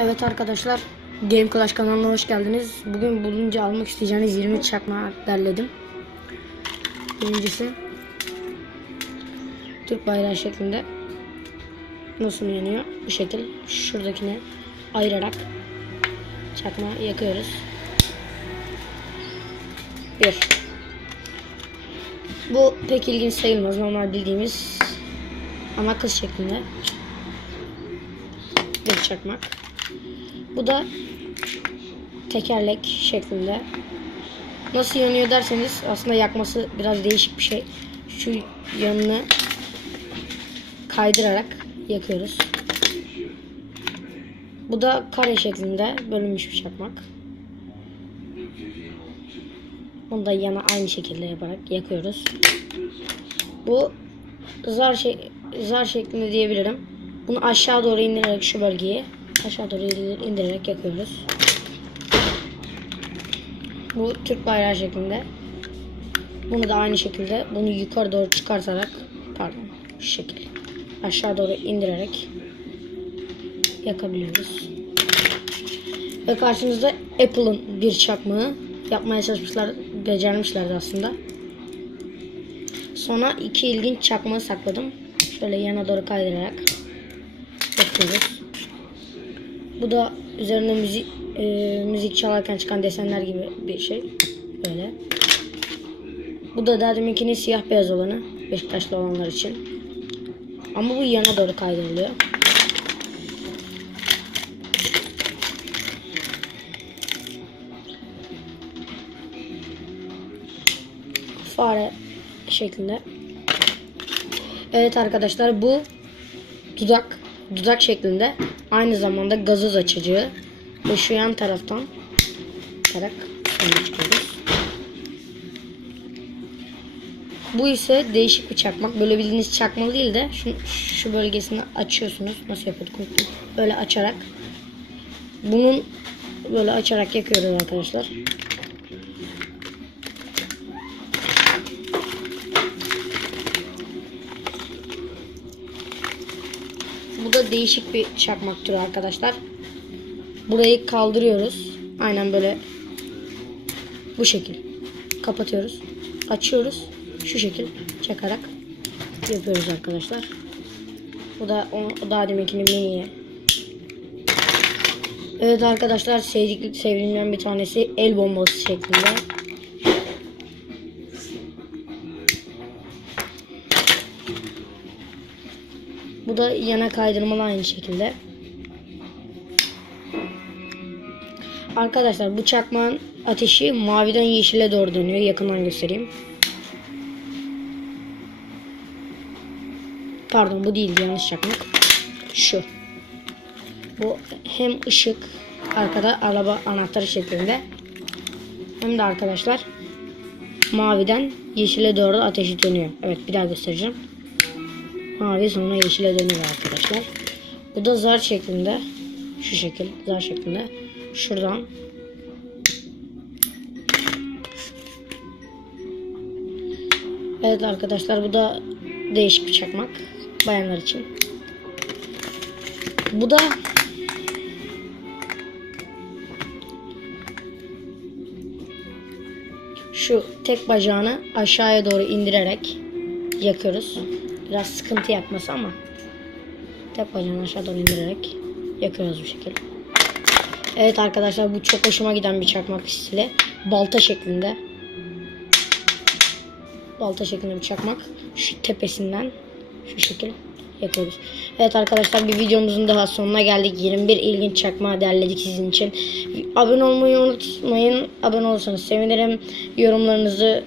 Evet arkadaşlar, Game Clash kanalına hoş geldiniz. Bugün bulunca almak isteyeceğiniz 20 çakma derledim. Birincisi Türk bayrağı şeklinde. Nasıl yanıyor? Bu şekil. Şuradakine ayırarak çakma yakıyoruz. Bir. Bu pek ilginç sayılmaz. Normal bildiğimiz ana kız şeklinde bir çakmak. Bu da tekerlek şeklinde. Nasıl yanıyor derseniz aslında yakması biraz değişik bir şey. Şu yanını kaydırarak yakıyoruz. Bu da kare şeklinde bölünmüş bir çakmak. Onu da yana aynı şekilde yaparak yakıyoruz. Bu zar, şey, zar şeklinde diyebilirim. Bunu aşağı doğru indirerek şu bölgeyi aşağı doğru indir- indirerek yakıyoruz. Bu Türk bayrağı şeklinde. Bunu da aynı şekilde bunu yukarı doğru çıkartarak pardon şu şekil aşağı doğru indirerek yakabiliyoruz. Ve karşınızda Apple'ın bir çakmağı yapmaya çalışmışlar, becermişlerdi aslında. Sonra iki ilginç çakmağı sakladım. Şöyle yana doğru kaydırarak yapıyoruz. Bu da üzerinde müzik e, müzik çalarken çıkan desenler gibi bir şey. Böyle. Bu da daha deminkinin siyah beyaz olanı. Beşiktaşlı olanlar için. Ama bu yana doğru kaydırılıyor. Fare şeklinde. Evet arkadaşlar bu dudak dudak şeklinde aynı zamanda gazoz açıcı şu yan taraftan tutarak çıkıyoruz. Bu ise değişik bir çakmak. Böyle bildiğiniz çakmalı değil de şu, şu bölgesini açıyorsunuz. Nasıl yapıyorduk. Böyle açarak bunun böyle açarak yakıyoruz arkadaşlar. Bu da değişik bir çakmak türü arkadaşlar. Burayı kaldırıyoruz. Aynen böyle bu şekil. Kapatıyoruz. Açıyoruz. Şu şekil çakarak yapıyoruz arkadaşlar. Bu da o, o daha deminkinin miniye. Evet arkadaşlar sevdik, sevdiğimden bir tanesi el bombası şeklinde. Bu da yana kaydırmalı aynı şekilde. Arkadaşlar bu çakmağın ateşi maviden yeşile doğru dönüyor. Yakından göstereyim. Pardon bu değildi yanlış çakmak. Şu. Bu hem ışık arkada araba anahtarı şeklinde hem de arkadaşlar maviden yeşile doğru ateşi dönüyor. Evet bir daha göstereceğim. Mavi sonra yeşile dönüyor arkadaşlar. Bu da zar şeklinde. Şu şekil zar şeklinde. Şuradan Evet arkadaşlar bu da değişik bir çakmak. Bayanlar için. Bu da şu tek bacağını aşağıya doğru indirerek yakıyoruz. Biraz sıkıntı yapması ama tek bacağını aşağı doğru indirerek yakıyoruz bu şekilde. Evet arkadaşlar bu çok hoşuma giden bir çakmak stili. Balta şeklinde. Balta şeklinde bir çakmak. Şu tepesinden şu şekil yapıyoruz. Evet arkadaşlar bir videomuzun daha sonuna geldik. 21 ilginç çakma derledik sizin için. Abone olmayı unutmayın. Abone olursanız sevinirim. Yorumlarınızı